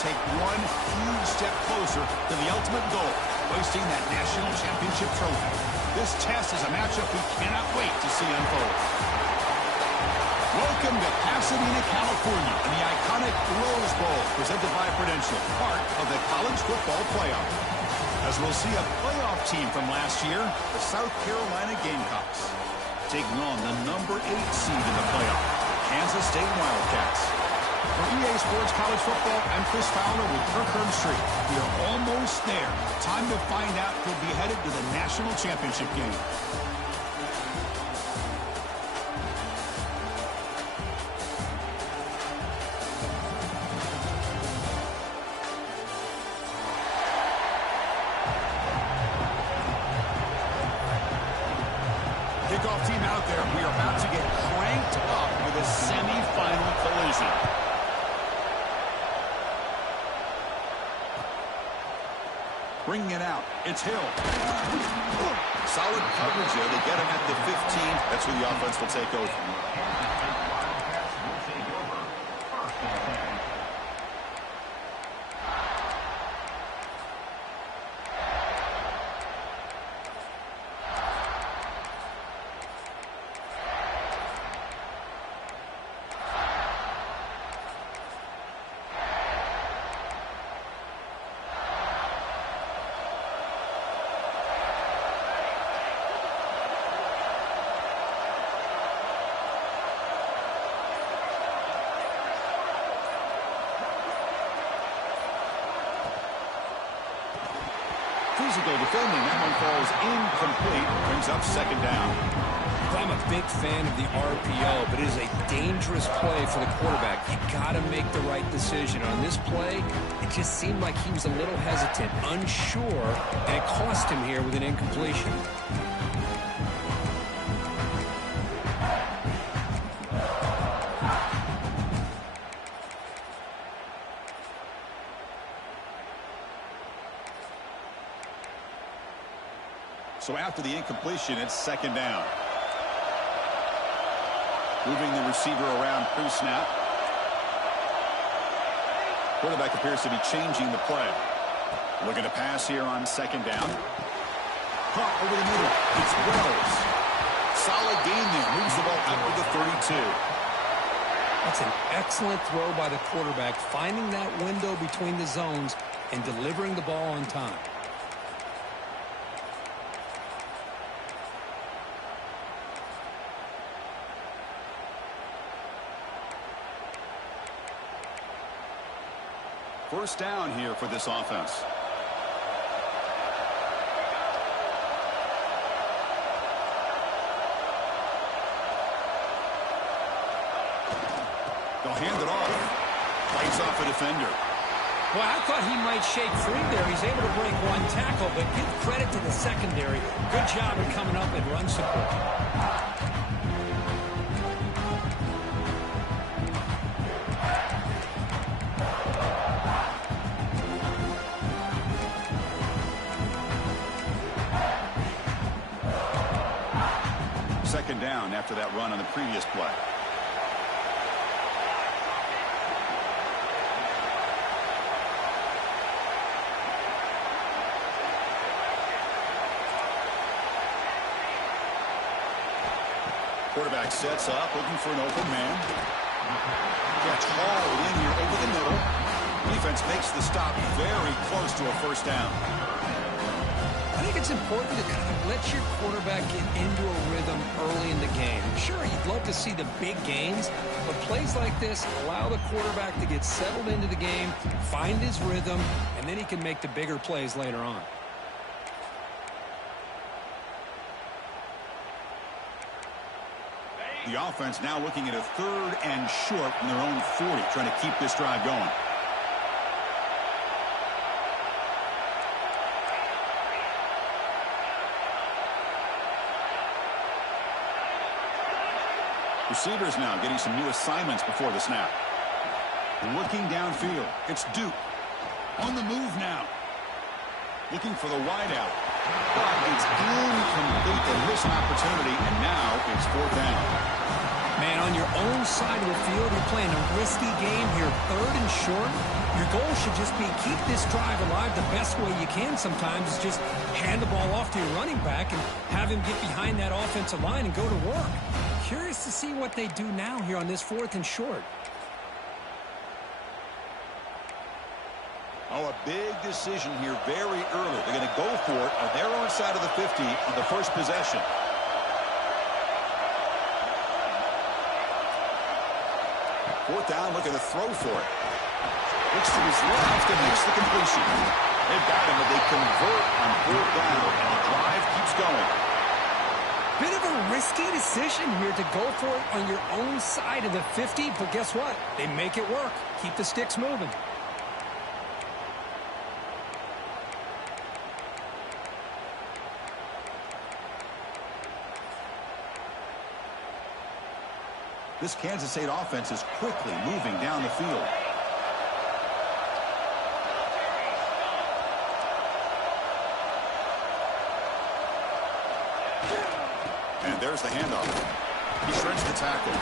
take one huge step closer to the ultimate goal, hoisting that national championship trophy. This test is a matchup we cannot wait to see unfold. Welcome to Pasadena, California, and the iconic Rose Bowl, presented by Prudential, part of the college football playoff. As we'll see a playoff team from last year, the South Carolina Gamecocks, taking on the number 8 seed in the playoff, Kansas State Wildcats. For EA Sports College Football, I'm Chris Fowler with Kirk Herbstreit. We are almost there. Time to find out who'll be headed to the national championship game. Kickoff team out there. We are about to get cranked up with a semi-final collision. Bringing it out. It's Hill. Solid coverage there. They get him at the 15. That's where the offense will take over. Physical defending. That one falls incomplete. Brings up second down. I'm a big fan of the RPO, but it is a dangerous play for the quarterback. You got to make the right decision. On this play, it just seemed like he was a little hesitant, unsure, and it cost him here with an incompletion. So after the incompletion, it's second down. Moving the receiver around pre-snap. Quarterback appears to be changing the play. Looking to pass here on second down. Caught over the middle. It's Wells. Solid gain there. Moves the ball out to the 32. That's an excellent throw by the quarterback, finding that window between the zones and delivering the ball on time. First down here for this offense. They'll hand it off. Fights off a defender. Well, I thought he might shake free there. He's able to break one tackle, but give credit to the secondary. Good job of coming up and run support. Second down after that run on the previous play. Quarterback sets up, looking for an open man. Gets hauled in here over the middle. Defense makes the stop very close to a first down. I think it's important to kind of let your quarterback get into a rhythm early in the game. Sure, you'd love to see the big gains, but plays like this allow the quarterback to get settled into the game, find his rhythm, and then he can make the bigger plays later on. The offense now looking at a 3rd and short from their own 40, trying to keep this drive going. Receivers now getting some new assignments before the snap. Looking downfield. It's Duke. On the move now. Looking for the wideout. But it's incomplete. They miss an opportunity, and now it's 4th down. Man, on your own side of the field, you're playing a risky game here. 3rd and short. Your goal should just be keep this drive alive the best way you can sometimes is just hand the ball off to your running back and have him get behind that offensive line and go to work. Curious to see what they do now here on this 4th and short. Oh, a big decision here very early. They're going to go for it on their own side of the 50 on the first possession. Fourth down, looking to throw for it. Looks to his left and makes the completion. They've got him, but they convert on 4th down, and the drive keeps going. Bit of a risky decision here to go for it on your own side of the 50, but guess what? They make it work. Keep the sticks moving. This Kansas State offense is quickly moving down the field. And there's the handoff. He shreds the tackle.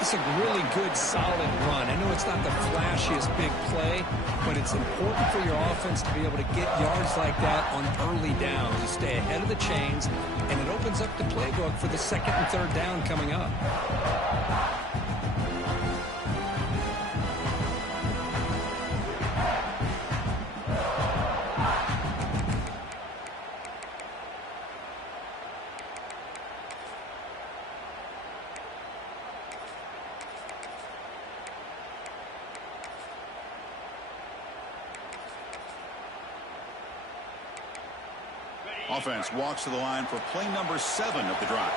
It's a really good, solid run. I know it's not the flashiest big play, but it's important for your offense to be able to get yards like that on early downs. You stay ahead of the chains, and it opens up the playbook for the 2nd and 3rd down coming up. Offense walks to the line for play number 7 of the drive.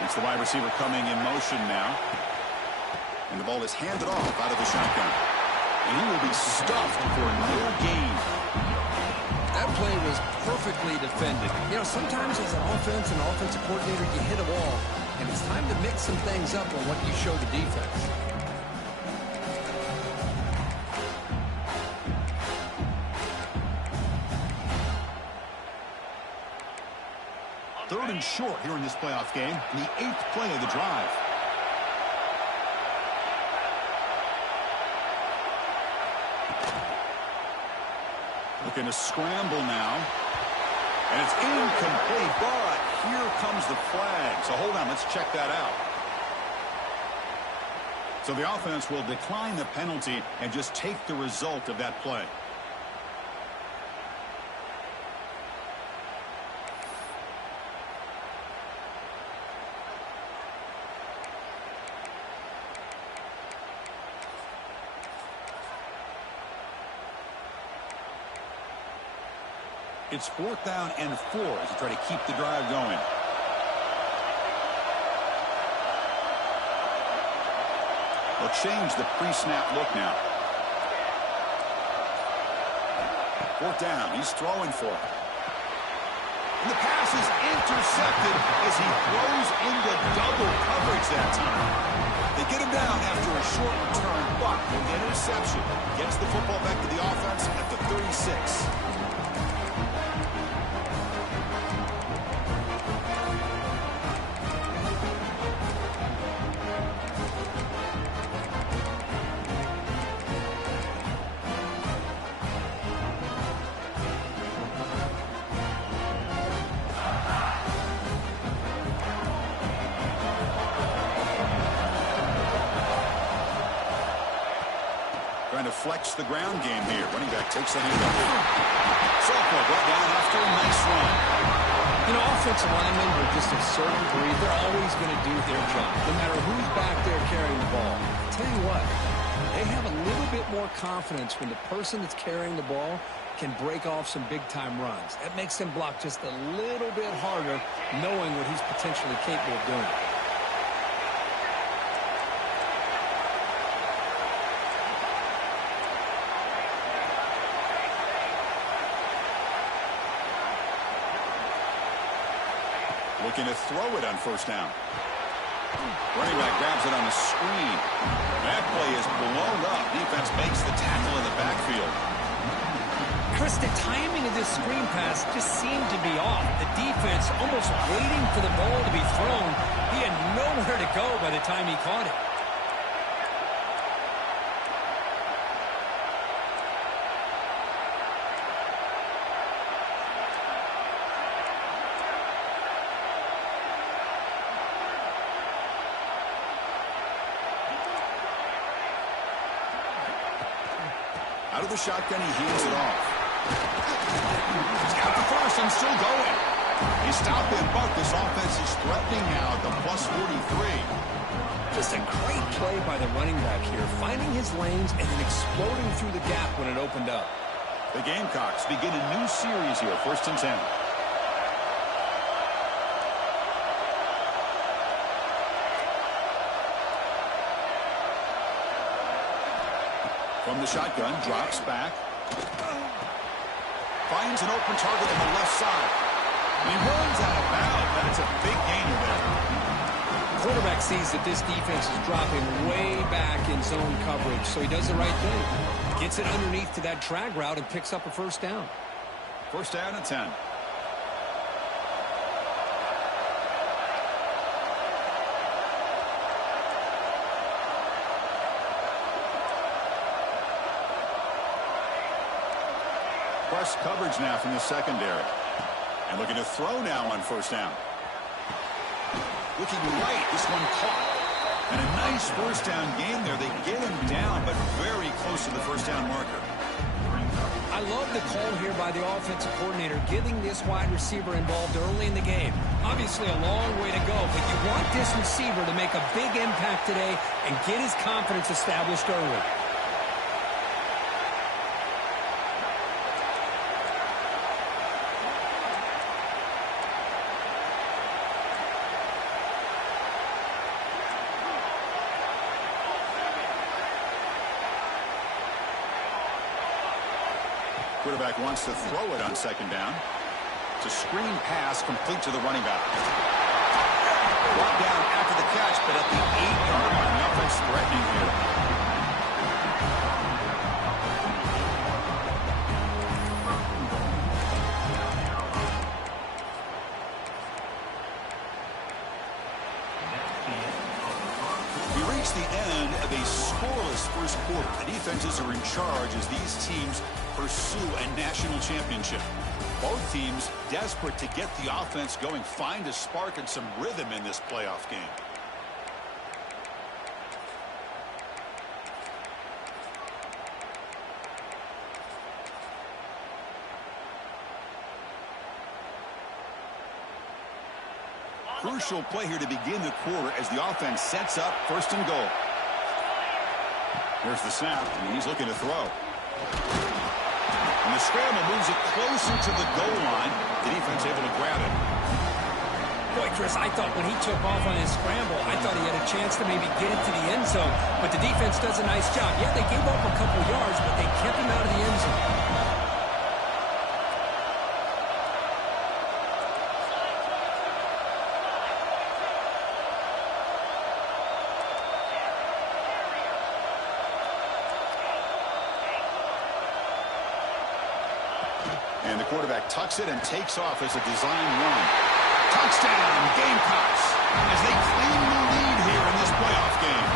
It's the wide receiver coming in motion now. And the ball is handed off out of the shotgun. And he will be stuffed for no gain. That play was perfectly defended. You know, sometimes as an offense and offensive coordinator, you hit a wall, and it's time to mix some things up on what you show the defense. 3rd and short here in this playoff game, the 8th play of the drive. Looking to scramble now. And it's incomplete, but here comes the flag. So hold on, let's check that out. So the offense will decline the penalty and just take the result of that play. It's 4th down and 4 as you try to keep the drive going. They'll change the pre-snap look now. 4th down. He's throwing for it. And the pass is intercepted as he throws into double coverage that time. They get him down after a short return, but the interception gets the football back to the offense at the 36. Trying to flex the ground game here. Running back takes the handoff. Sophomore brought down after a nice run. You know, offensive linemen are just a certain breed. They're always going to do their job, no matter who's back there carrying the ball. I'll tell you what, they have a little bit more confidence when the person that's carrying the ball can break off some big-time runs. That makes them block just a little bit harder, knowing what he's potentially capable of doing. Looking to throw it on 1st down. Running back grabs it on the screen. That play is blown up. Defense makes the tackle in the backfield. Chris, the timing of this screen pass just seemed to be off. The defense almost waiting for the ball to be thrown. He had nowhere to go by the time he caught it. Out of the shotgun, he heaves it off. He's got the first and still going. He stopped it, but this offense is threatening now at the plus 43. Just a great play by the running back here, finding his lanes and then exploding through the gap when it opened up. The Gamecocks begin a new series here, 1st and 10. From the shotgun, drops back. Finds an open target on the left side. He runs out of bounds. That's a big gainer there. The quarterback sees that this defense is dropping way back in zone coverage, so he does the right thing. Gets it underneath to that drag route and picks up a first down. 1st down and 10. Press coverage now from the secondary. And looking to throw now on 1st down. Looking right, this one caught. And a nice 1st down game there. They get him down, but very close to the 1st down marker. I love the call here by the offensive coordinator, getting this wide receiver involved early in the game. Obviously a long way to go, but you want this receiver to make a big impact today and get his confidence established early. Quarterback wants to throw it on 2nd down. It's a screen pass complete to the running back. Brought down after the catch, but at the 8-yard line, the offense threatening here. We reach the end of a scoreless 1st quarter. The defenses are in charge as these teams pursue a national championship. Both teams desperate to get the offense going, find a spark and some rhythm in this playoff game. Crucial play here to begin the quarter as the offense sets up 1st and goal. Here's the snap, and he's looking to throw. And the scramble moves it closer to the goal line. The defense able to grab it. Boy, Chris, I thought when he took off on his scramble, I thought he had a chance to maybe get into the end zone. But the defense does a nice job. Yeah, they gave up a couple yards, but they kept him out of the end zone. And the quarterback tucks it and takes off as a design run. Touchdown, Gamecocks, as they claim the lead here in this playoff game.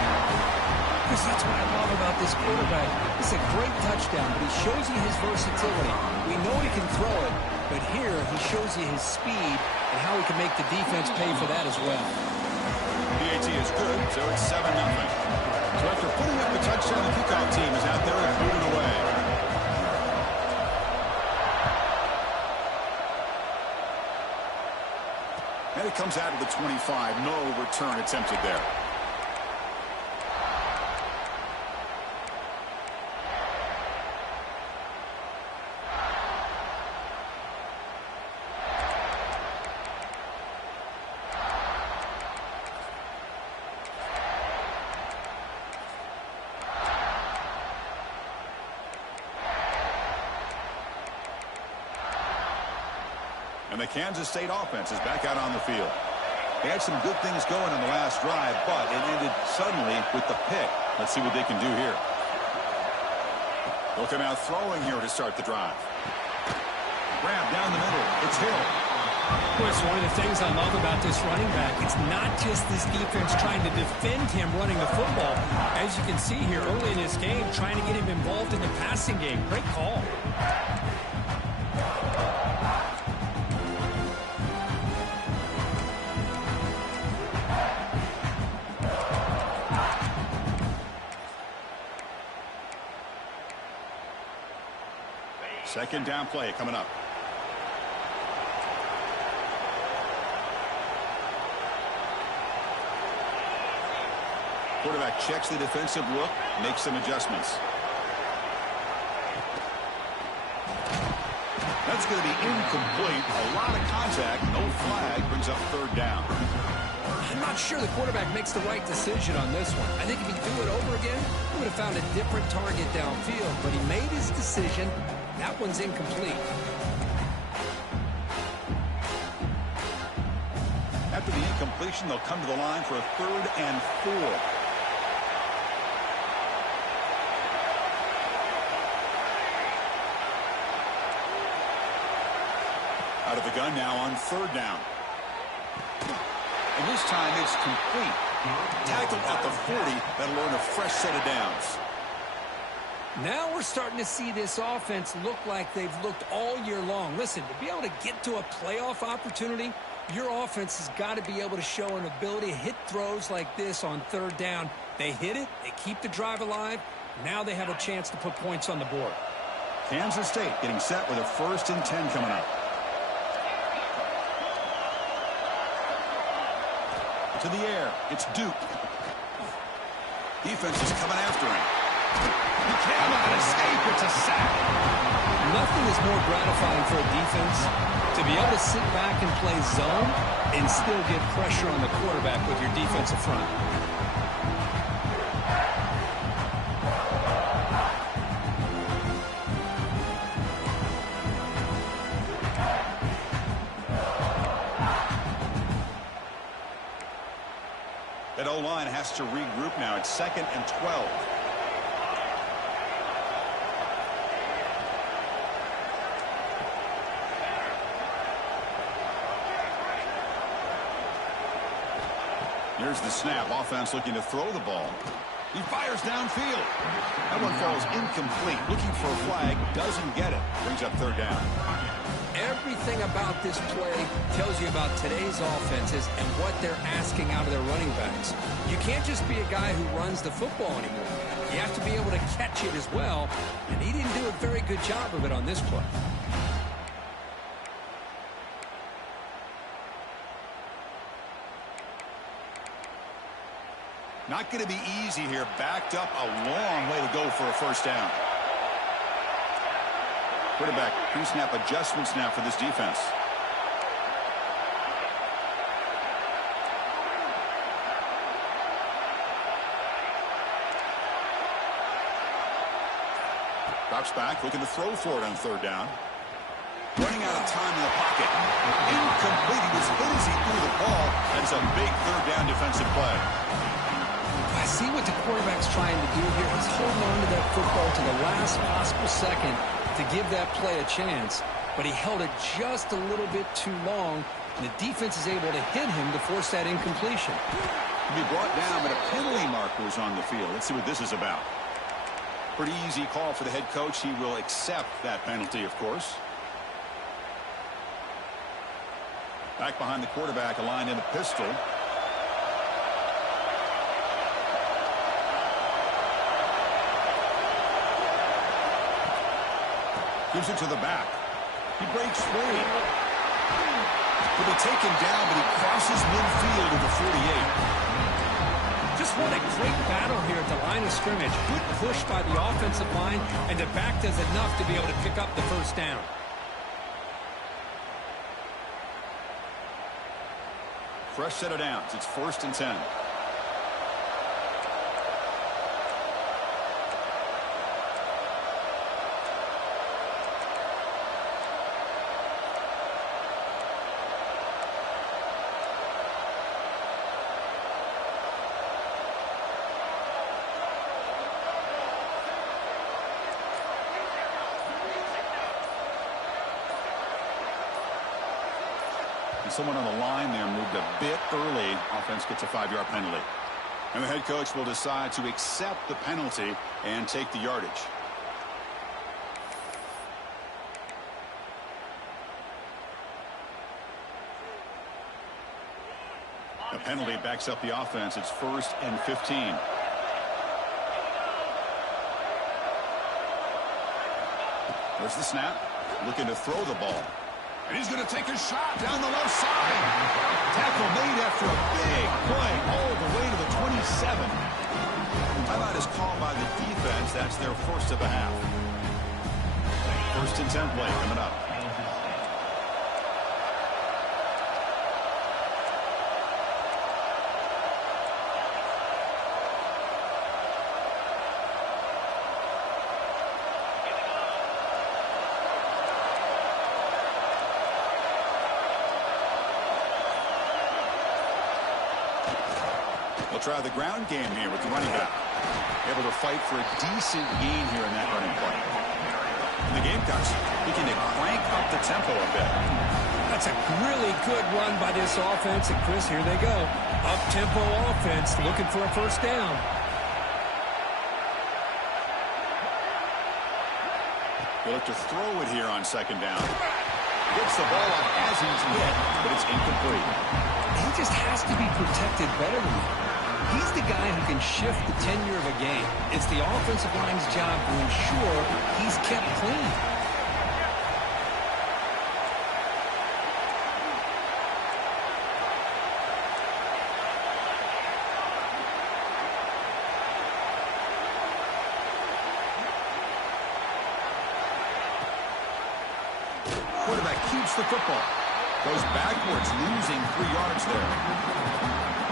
Chris, that's what I love about this quarterback. It's a great touchdown, but he shows you his versatility. We know he can throw it, but here he shows you his speed and how he can make the defense pay for that as well. PAT is good, so it's 7-0. So after putting up the touchdown, the kickoff team is out there and booted away. And it comes out of the 25. No return attempted there. And the Kansas State offense is back out on the field. They had some good things going on the last drive, but it ended suddenly with the pick. Let's see what they can do here. They'll come out throwing here to start the drive. it's Hill. Well, it's one of the things I love about this running back. It's not just this defense trying to defend him running the football. As you can see here early in this game, trying to get him involved in the passing game. Great call. Second down play coming up. Quarterback checks the defensive look, makes some adjustments. That's going to be incomplete. A lot of contact, no flag, brings up third down. I'm not sure the quarterback makes the right decision on this one. I think if he'd do it over again, he would have found a different target downfield, but he made his decision. That one's incomplete. After the incompletion, they'll come to the line for a 3rd and 4. Out of the gun now on 3rd down. And this time it's complete. Tackled at the 40. That'll earn a fresh set of downs. Now we're starting to see this offense look like they've looked all year long. Listen, to be able to get to a playoff opportunity, your offense has got to be able to show an ability to hit throws like this on 3rd down. They hit it, they keep the drive alive. Now they have a chance to put points on the board. Kansas State getting set with a 1st and 10 coming up. To the air, it's Duke. Defense is coming after him. He cannot escape. It's a sack. Nothing is more gratifying for a defense to be able to sit back and play zone and still get pressure on the quarterback with your defensive front. That O-line has to regroup now. It's 2nd and 12. Here's the snap. Offense looking to throw the ball. He fires downfield. That one falls incomplete. Looking for a flag. Doesn't get it. Brings up 3rd down. Everything about this play tells you about today's offenses and what they're asking out of their running backs. You can't just be a guy who runs the football anymore. You have to be able to catch it as well, and he didn't do a very good job of it on this play. Not going to be easy here. Backed up a long way to go for a 1st down. Quarterback pre-snap adjustments now for this defense. Drops back, looking to throw for it on 3rd down. Running out of time in the pocket. Incomplete. He was hit as he threw the ball. That's a big 3rd down defensive play. I see what the quarterback's trying to do here. He's holding on to that football to the last possible second to give that play a chance, but he held it just a little bit too long, and the defense is able to hit him to force that incompletion. He'll be brought down, but a penalty marker was on the field. Let's see what this is about. Pretty easy call for the head coach. He will accept that penalty, of course. Back behind the quarterback, aligned in the pistol. Gives it to the back. He breaks free. He'll be taken down, but he crosses midfield at the 48. Just what a great battle here at the line of scrimmage. Good push by the offensive line, and the back does enough to be able to pick up the 1st down. Fresh set of downs. It's 1st and 10. And someone on the line there moved a bit early. Offense gets a 5-yard penalty. And the head coach will decide to accept the penalty and take the yardage. The penalty backs up the offense. It's 1st and 15. There's the snap. Looking to throw the ball. And he's going to take a shot down the left side. Tackle made after a big play all the way to the 27. Timeout is called by the defense. That's their first of the half. 1st and 10 play coming up. They'll try the ground game here with the running back. Able to fight for a decent gain here in that running play. And the Gamecocks looking to crank up the tempo a bit. That's a really good run by this offense. And, Chris, here they go. Up-tempo offense looking for a first down. They look to throw it here on 2nd down. Gets the ball off as he's hit, but it's incomplete. He just has to be protected better than that. He's the guy who can shift the tenure of a game. It's the offensive line's job to ensure he's kept clean. Quarterback keeps the football. Goes backwards, losing 3 yards there.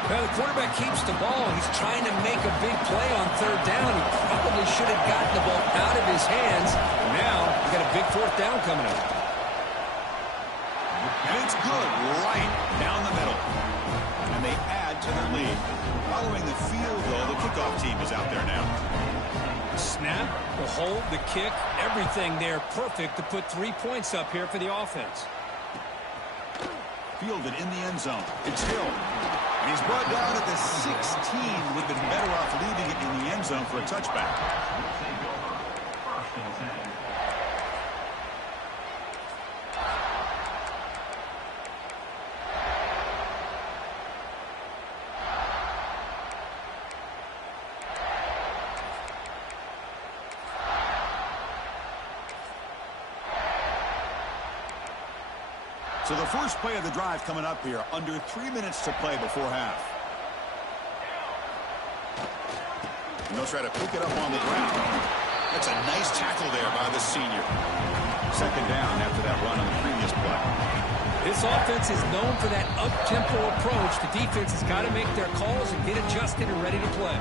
Well, the quarterback keeps the ball. He's trying to make a big play on 3rd down. He probably should have gotten the ball out of his hands. Now, he's got a big 4th down coming up. And it's good right down the middle. And they add to their lead. Following the field goal, the kickoff team is out there now. Snap, the hold, the kick, everything there perfect to put 3 points up here for the offense. Fielded in the end zone. It's Hill. And he's brought down at the 16. Would have been better off leaving it in the end zone for a touchback. So the first play of the drive coming up here. Under 3 minutes to play before half. And they'll try to pick it up on the ground. That's a nice tackle there by the senior. 2nd down after that run on the previous play. This offense is known for that up-tempo approach. The defense has got to make their calls and get adjusted and ready to play.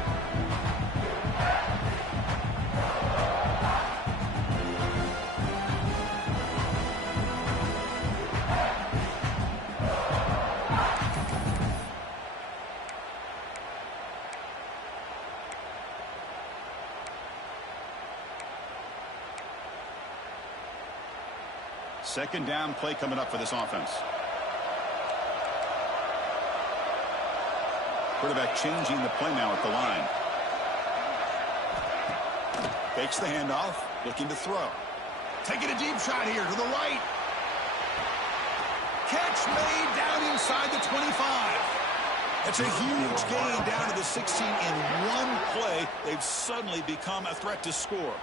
Second down play coming up for this offense. Quarterback changing the play now at the line. Fakes the handoff, looking to throw. Taking a deep shot here to the right. Catch made down inside the 25. That's a huge gain down to the 16 in one play. They've suddenly become a threat to score.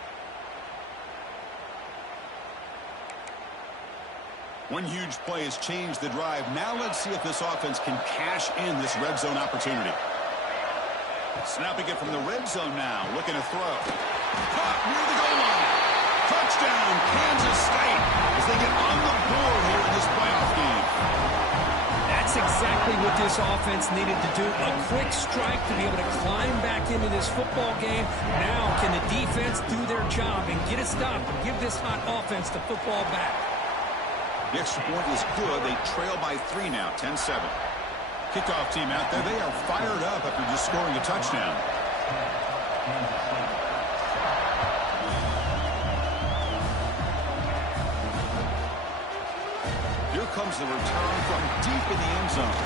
One huge play has changed the drive. Now let's see if this offense can cash in this red zone opportunity. Snapping it from the red zone now, looking to throw. Caught near the goal line. Touchdown, Kansas State, as they get on the board here in this playoff game. That's exactly what this offense needed to do. A quick strike to be able to climb back into this football game. Now can the defense do their job and get a stop and give this hot offense the football back? The extra point is good. They trail by 3 now, 10-7. Kickoff team out there. They are fired up after just scoring a touchdown. Here comes the return from deep in the end zone.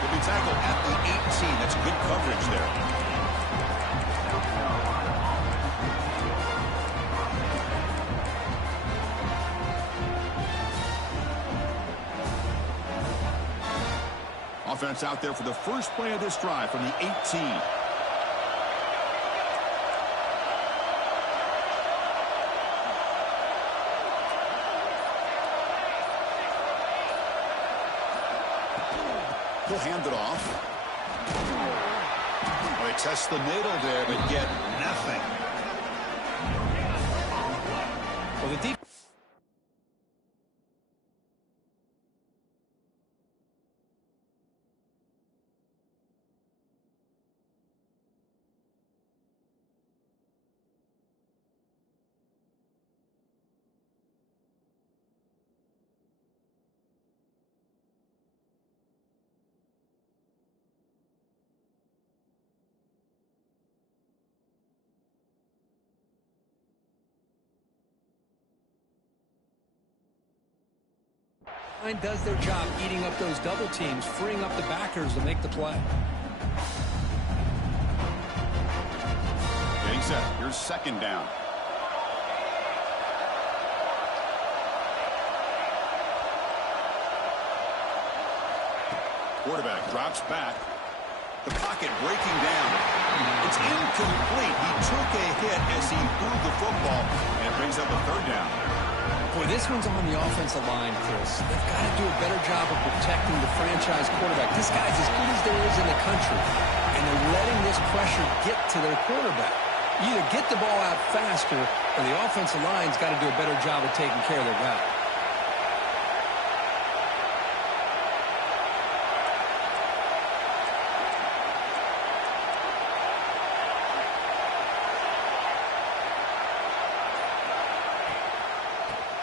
He'll be tackled at the 18. That's good coverage there. Offense out there for the first play of this drive from the 18. He'll hand it off. Well, they test the middle there, but get nothing. Well, the deep. Does their job eating up those double teams, freeing up the backers to make the play. Getting set. Here's second down. Quarterback drops back. The pocket breaking down. It's incomplete. He took a hit as he threw the football, and it brings up a third down. Boy, this one's on the offensive line, Chris. They've got to do a better job of protecting the franchise quarterback. This guy's as good as there is in the country, and they're letting this pressure get to their quarterback. You either get the ball out faster, or the offensive line's got to do a better job of taking care of their guy.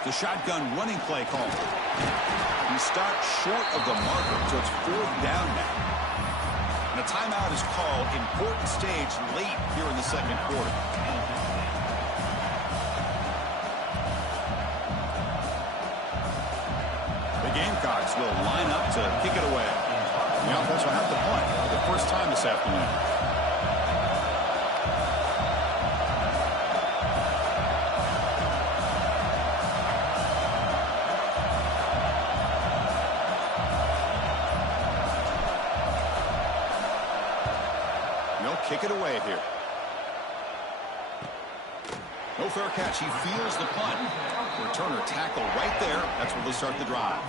The shotgun running play call. He stopped short of the marker, so it's fourth down now. And a timeout is called. Important stage late here in the second quarter. The Gamecocks will line up to kick it away. The offense will have to punt for the first time this afternoon. Kick it away here. No fair catch. He feels the punt. Returner tackle right there. That's where they'll start the drive.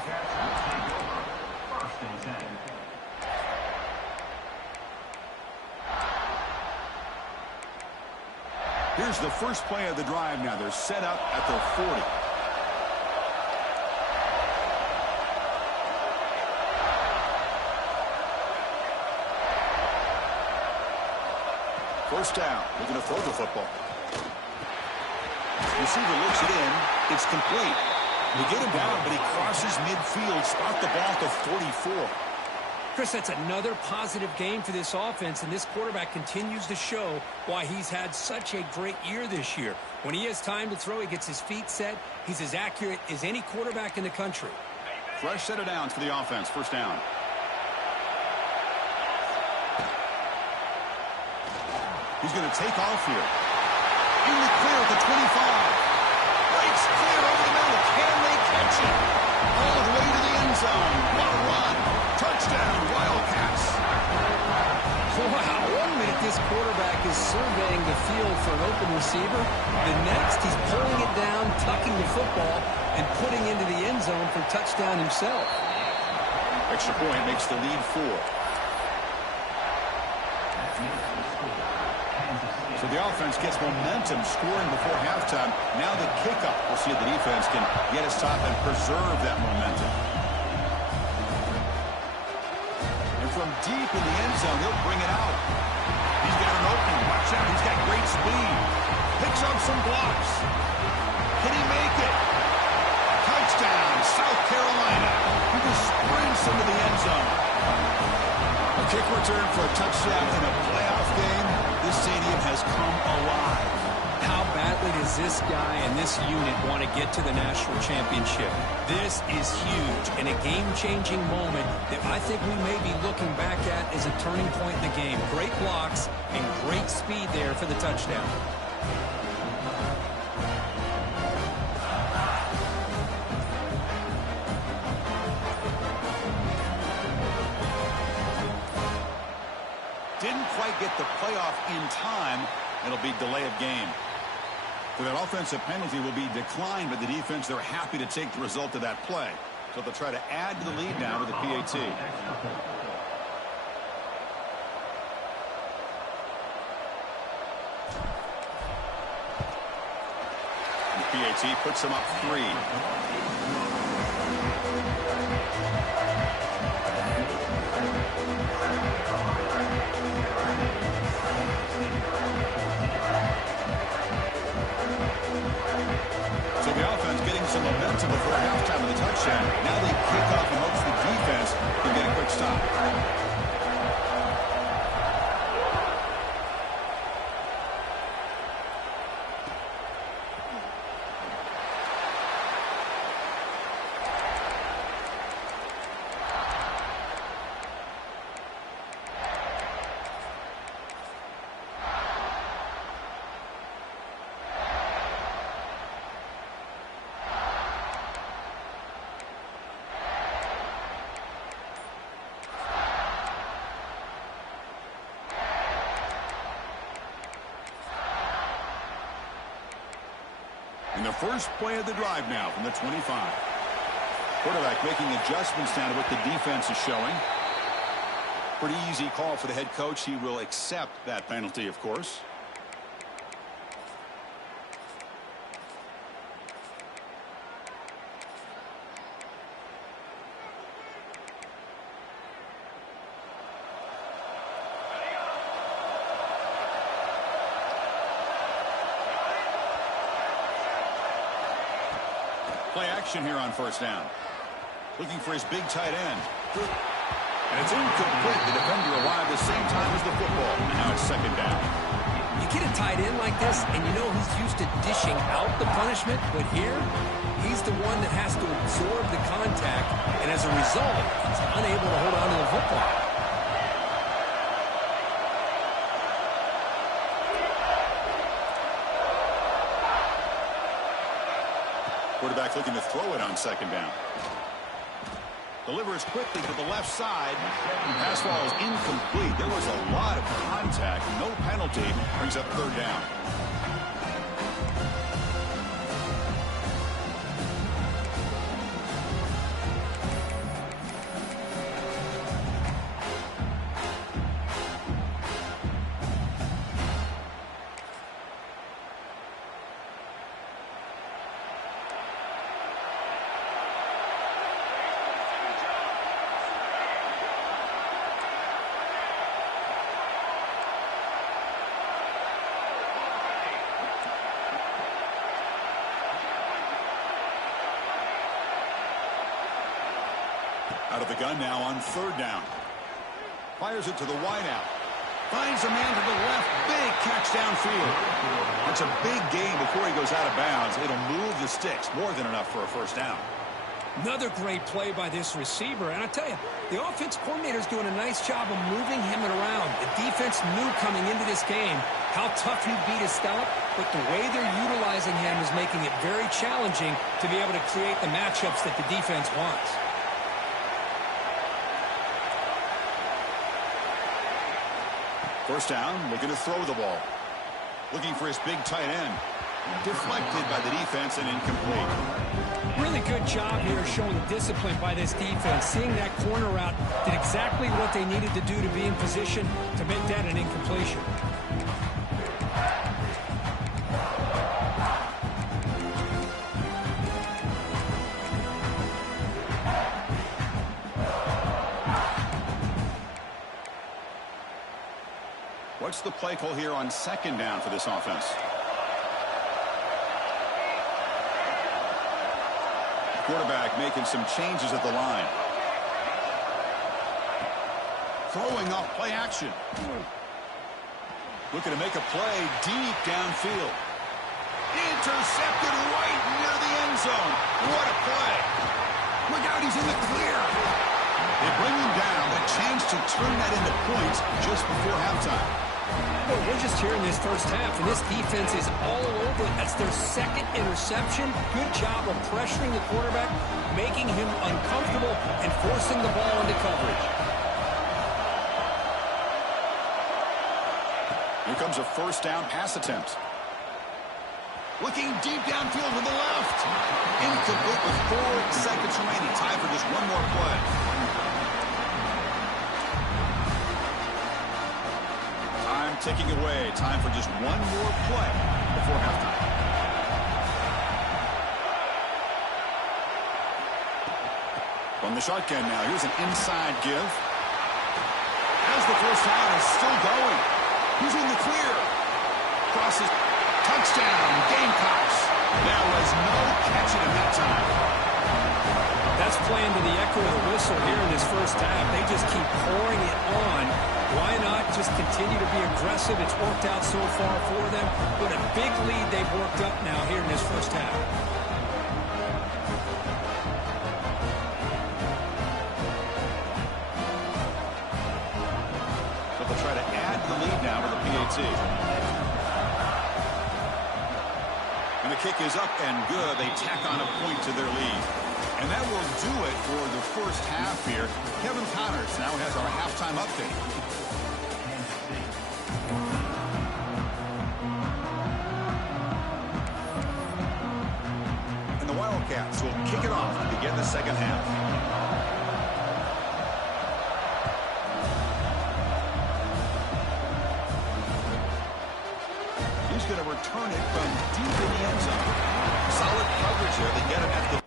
Here's the first play of the drive now. They're set up at their 40. First down. They're going to throw the football. Receiver looks it in. It's complete. They get him down, but he crosses midfield. Spot the ball to 44. Chris, that's another positive game for this offense, and this quarterback continues to show why he's had such a great year this year. When he has time to throw, he gets his feet set. He's as accurate as any quarterback in the country. Fresh set of downs for the offense. First down. He's going to take off here. In the clear at the 25. Breaks clear over the middle. Can they catch it? All the way to the end zone. What a run. Touchdown, Wildcats. Wow, 1 minute this quarterback is surveying the field for an open receiver. The next, he's pulling it down, tucking the football, and putting into the end zone for touchdown himself. Extra point makes the lead 4. So the offense gets momentum scoring before halftime. Now the kickoff. We'll see if the defense can get his top and preserve that momentum. And from deep in the end zone, he'll bring it out. He's got an opening. Watch out. He's got great speed. Picks up some blocks. Can he make it? Touchdown, South Carolina. He just sprints into the end zone. A kick return for a touchdown in a playoff game. This stadium has come alive. How badly badly does this guy and this unit want to get to the national championship? This is huge and a game-changing moment that I think we may be looking back at as a turning point in the game. Great blocks and great speed there for the touchdown. Didn't quite get the playoff in time. It'll be delay of game. So that offensive penalty will be declined by the defense. They're happy to take the result of that play. So they'll try to add to the lead now with the PAT. The PAT puts them up 3. So the offense getting some momentum before halftime of the touchdown. Now they kick off and hopes the defense can get a quick stop. And the first play of the drive now from the 25. Quarterback making adjustments now to what the defense is showing. Pretty easy call for the head coach. He will accept that penalty, of course. Play action here on first down. Looking for his big tight end. And it's incomplete. The defender arrived the same time as the football. And now it's second down. You get a tight end like this, and you know he's used to dishing out the punishment. But here, he's the one that has to absorb the contact. And as a result, he's unable to hold on to the football. Quarterback looking to throw it on second down. Delivers quickly to the left side. Pass ball is incomplete. There was a lot of contact. No penalty. Brings up third down. Out of the gun now on third down. Fires it to the wideout. Finds a man to the left. Big catch downfield. That's a big gain before he goes out of bounds. It'll move the sticks. More than enough for a first down. Another great play by this receiver. And I tell you, the offense coordinator's doing a nice job of moving him around. The defense knew coming into this game how tough he'd be to stop, but the way they're utilizing him is making it very challenging to be able to create the matchups that the defense wants. First down, looking to throw the ball. Looking for his big tight end. Deflected by the defense and incomplete. Really good job here showing discipline by this defense. Seeing that corner route did exactly what they needed to do to be in position to make that an incompletion. What's the play call here on second down for this offense? Quarterback making some changes at the line. Throwing off play action. Looking to make a play deep downfield. Intercepted right near the end zone. What a play. Look out, he's in the clear. They bring him down. A chance to turn that into points just before halftime. Well, we're just here in this first half, and this defense is all over it. That's their second interception. Good job of pressuring the quarterback, making him uncomfortable, and forcing the ball into coverage. Here comes a first down pass attempt. Looking deep downfield to the left. Incomplete with 4 seconds remaining. Time for just one more play. Time ticking away. Time for just one more play before halftime. From the shotgun now. Here's an inside give. As the first down is still going. He's in the clear. Crosses. Touchdown, Gamecocks. There was no catching him that time. That's playing to the echo of the whistle here in this first half. They just keep pouring it on. Why not just continue to be aggressive? It's worked out so far for them. But a big lead they've worked up now here in this first half. So they'll try to add to the lead now with a PAT. And the kick is up and good. They tack on a point to their lead. And that will do it for the first half here. Kevin Connors now has our halftime update. And the Wildcats will kick it off to begin the second half. He's going to return it from deep in the end zone. Solid coverage there. They get him at the